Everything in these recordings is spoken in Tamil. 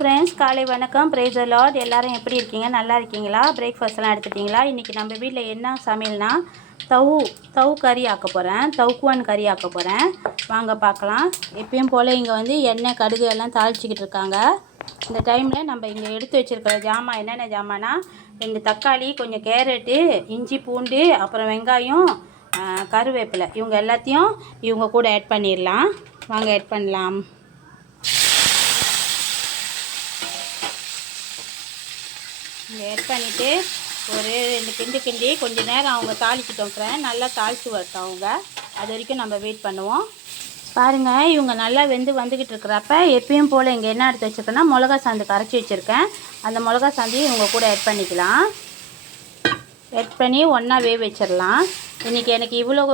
ஃப்ரெண்ட்ஸ், காலை வணக்கம். Praise the Lord. எல்லாரும் எப்படி இருக்கீங்க? நல்லா இருக்கீங்களா? பிரேக்ஃபாஸ்ட்லாம் எடுத்துட்டிங்களா? இன்றைக்கி நம்ம வீட்டில் என்ன சமையல்னா தவு கறி ஆக்க போகிறேன். தவுக்குவான் கறி ஆக்க போகிறேன். வாங்க பார்க்கலாம். எப்பயும் போல் இங்கே வந்து எண்ணெய் கடுகு எல்லாம் தாளிச்சிக்கிட்டு இருக்காங்க. இந்த டைமில் நம்ம இங்கே எடுத்து வச்சுருக்கிற ஜாமான் என்னென்ன ஜாமான்னா 2 தக்காளி, கொஞ்சம் கேரட்டு, இஞ்சி பூண்டு, அப்புறம் வெங்காயம், கருவேப்பிலை, இவங்க எல்லாத்தையும் இவங்க கூட ஆட் பண்ணிடலாம். வாங்க ஆட் பண்ணலாம். ஆட் பண்ணிவிட்டு ஒரு 2 கிண்டி கொஞ்சம் நேரம் அவங்க தாளிக்கிட்டோம் ஃப்ரெண்ட். நல்லா தாளித்து வரட்டும் அவங்க. அது வரைக்கும் நம்ம வெயிட் பண்ணுவோம். பாருங்கள், இவங்க நல்லா வந்துக்கிட்டு இருக்கிறப்ப எப்பயும் போல் இங்கே என்ன எடுத்து வச்சுருக்கேன்னா மிளகா சாந்து கரைச்சி வச்சுருக்கேன். அந்த மிளகா சாந்தையும் இவங்க கூட ஆட் பண்ணிக்கலாம். ஆட் பண்ணி ஒன்றா வேக வச்சிடலாம். இன்றைக்கி எனக்கு இவ்வளோ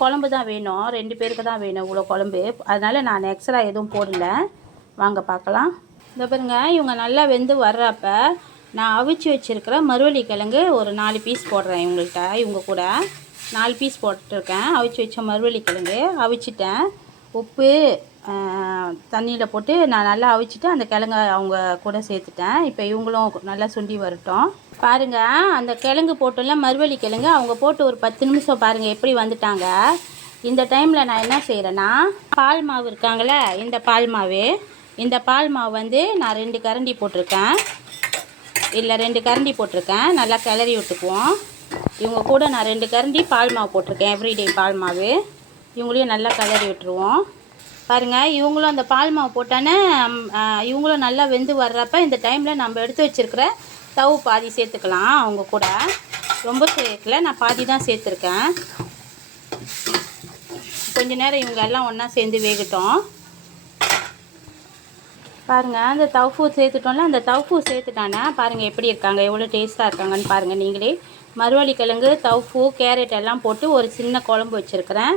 குழம்பு தான் வேணும், 2 பேருக்கு தான் வேணும் இவ்வளோ குழம்பு. அதனால் நான் எக்ஸ்ட்ரா எதுவும் போடல. வாங்க பார்க்கலாம். இந்த பாருங்க, இவங்க நல்லா வர்றப்ப நான் அவிச்சு வச்சுருக்கிற மருவள்ளி கிழங்கு ஒரு 4 பீஸ் போடுறேன். இவங்க கூட 4 பீஸ் போட்டுருக்கேன். அவிச்சு வச்ச மருவள்ளி கிழங்கு அவிச்சிட்டேன். உப்பு தண்ணியில் போட்டு நான் நல்லா அவிச்சிட்டு அந்த கிழங்க அவங்க கூட சேர்த்துட்டேன். இப்போ இவங்களும் நல்லா சுண்டி வரட்டும். பாருங்கள், அந்த கிழங்கு போட்டோம்ல மருவள்ளி கிழங்கு அவங்க போட்டு ஒரு 10 நிமிஷம் பாருங்கள் எப்படி வந்துட்டாங்க. இந்த டைமில் நான் என்ன செய்கிறேன்னா பால் மாவு இருக்காங்களே, இந்த பால் மாவு வந்து நான் 2 கரண்டி போட்டிருக்கேன். 2 கரண்டி போட்டிருக்கேன். நல்லா கிளறி விட்டுக்குவோம். இவங்க கூட நான் 2 கரண்டி பால் மாவு போட்டிருக்கேன். எவ்ரிடே பால் மாவு. இவங்களையும் நல்லா கிளறி விட்டுருவோம். பாருங்கள், இவங்களும் அந்த பால் மாவு போட்டானே இவங்களும் நல்லா வர்றப்ப இந்த டைமில் நம்ம எடுத்து வச்சுருக்கிற தவு பாதி சேர்த்துக்கலாம். அவங்க கூட ரொம்ப சேர்க்கல, நான் பாதி தான் சேர்த்துருக்கேன். கொஞ்ச நேரம் இவங்க எல்லாம் ஒன்றா சேர்ந்து வேகட்டும். பாருங்கள், அந்த தவுஃபு சேர்த்துட்டோம்ல, அந்த தவுஃபு சேர்த்துட்டானே பாருங்கள் எப்படி இருக்காங்க, எவ்வளோ டேஸ்ட்டாக இருக்காங்கன்னு பாருங்கள் நீங்களே. மருவள்ளி கிழங்கு, தவுஃபு, கேரட் எல்லாம் போட்டு ஒரு சின்ன குழம்பு வச்சுருக்கிறேன்.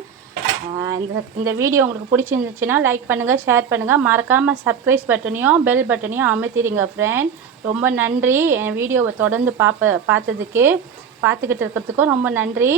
இந்த வீடியோ உங்களுக்கு பிடிச்சிருந்துச்சுன்னா லைக் பண்ணுங்கள், ஷேர் பண்ணுங்கள். மறக்காமல் சப்ஸ்கிரைப் பட்டனையும் பெல் பட்டனையும் அமுத்திடுங்க ஃப்ரெண்ட். ரொம்ப நன்றி. என் வீடியோவை தொடர்ந்து பார்த்துக்கிட்டு இருக்கிறதுக்கும் ரொம்ப நன்றி.